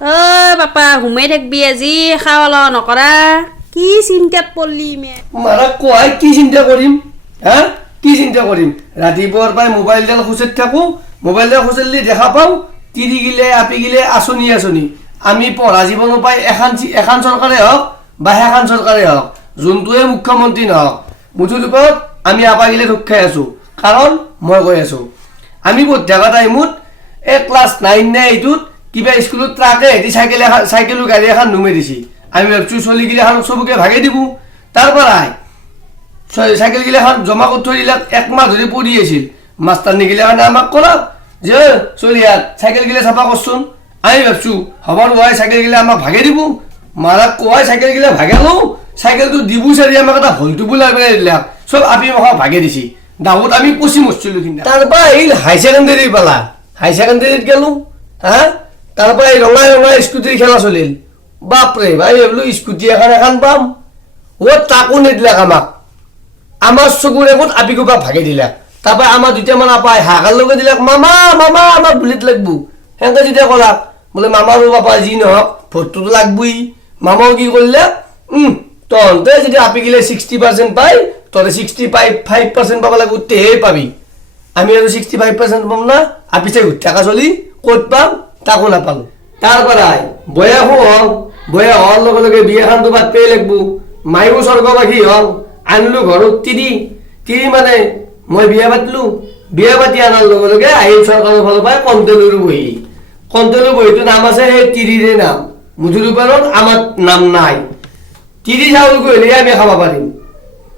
ও বাপা ঘুমাই থাকবি আজি খাওয়া লওয়া নকৰা কি চিন্তাত পড়লি মে মারা কয় কি চিন্তা করিম হ্যাঁ কি চিন্তা করিম রাতিপুৱাৰ পৰাই মোবাইলডাল খুচেত থাকো মোবাইলডাল খুচেলি দেখা পাওঁ তিৰি গিলে আপি গিলে আঁচনি আঁচনি আমি পঢ়া জীৱনৰ পৰাই এখন চৰকাৰে হওক বা এখন চৰকাৰে হওক যোনটোৱে মুখ্যমন্ত্ৰী নহওক মুঠৰ ওপৰত আমি আপাগিলে ঢুক খাই আছো কাৰণ মই কৈ আছো আমি পঢ়ি থকা টাইমত ক্লাছ 9 নে 8 কিবা স্কুলত ট্ৰাকে হেঁতি চাইকেলৰ গাড়ী এখন নুমাই দিছে আমি ভাবছো চলিগিলাখন চবকে ভাগে দিব তাৰ পৰাই চাইকেলগিলাখন জমা কৰি থৈ দিলাক একমাহ ধৰি পৰি আছিল মাষ্টাৰনীগিলাখনে আমাক ক'লাক যে চলিয়াত চাইকেলগিলা চাফা কৰচোন আমি ভাবছো হ'ব নহয় চাইকেলগিলা আমাক ভাগে দিব মাৰাক কোৱাই চাইকেলগিলা ভাগে লওঁ চাইকেলটো দিব চাৰি আমাক এটা হলটো বোলাই পেলাই দিলাক চব আপি মোক ভাগে দিছে দাৱত আমি পচি মৰিছিলোঁ কিন্তু তাৰপৰা আহিল হাই ছেকেণ্ডেৰী পালা হাই ছেকেণ্ডেৰীত গ'লোঁ হা তাৰপৰা এই ৰঙাই ৰঙাই স্কুটিৰ খেলা চলিল বাপৰে ভাই ভাবিলোঁ স্কুটি এখন পাম তাকো নিদিলাক আমাক আমাৰ চকুৰ আগত আপিকোপা ভাগি দিলাক তাৰপৰা আমাৰ দুটামান আপাই হাকাৰ লগে দিলাক মামা মামা আমাক বুলেট লাগব সেনেকৈ যেতিয়া ক'লাক বোলে মামাৰো পাপা যি নহওক ভোটটোতো লাগবই মামাও কি কৰিলে তহঁতে যদি আপিগিলে 60% পাই তহঁতে 65% পাব লাগিব তেহে পাবি আমি আৰু 65% পাম না আপিছে ঘূৰি থকা চলি ক'ত পাম তাকো নাপালোঁ তাৰপৰাই বয়স হওঁ বয়স হোৱাৰ লগে লগে বিয়াখনটো বাদ পেয়ে লাগব মায়ো স্বৰ্গবাসী হওঁ আনিলোঁ ঘৰত তিৰি মানে মই বিয়া পাতিলোঁ বিয়া পাতি অনাৰ লগে লগে আহিল চৰকাৰৰ ফালৰ পৰাই কণ্ট্ৰলৰ বহীটো নাম আছে সেই তিৰিৰে নাম মুঠৰ ওপৰত আমাৰ নাম নাই তিৰি চাউল কৰিলেহে আমি খাব পাৰিম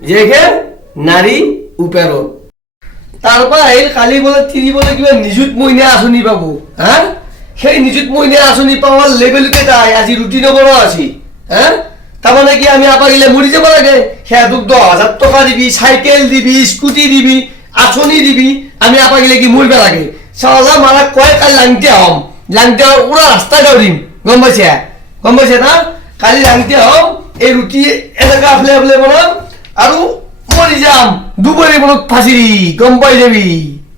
যেহে নাৰী ওপৰত তাৰপৰা আহিল কালি বোলে তিৰি বোলে কিবা নিযুত মইনা আঁচনি পাব হা সেই নিযুত মইনা আঁচনি পাৱাৰ লেভেলকে তাই আজি ৰুটি নবনোৱা আছিল হা তাৰমানে কি আমি আপাগিলে মৰি যাব লাগে সেয়াটোক 10,000 টকা দিবি চাইকেল দিবি স্কুটি দিবি আঁচনি দিবি আমি আপাগিলে কি মৰিব লাগে চাওলা মাৰা কয় কালি লাংতে উৰা ৰাস্তা দৌৰিম গম পাইছে না কালি লাংতে হম এই ৰুটি এনেকা আফলে বনাম আৰু মৰি যাম দুবৰি মনত ফাঁচি গম পাই যাবি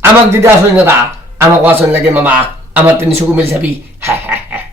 আমাক যদি আঁচনি নাথা আমাক আঁচনি লাগে মামা আমার তিনি চকু মেলি চাবি হ্যাঁ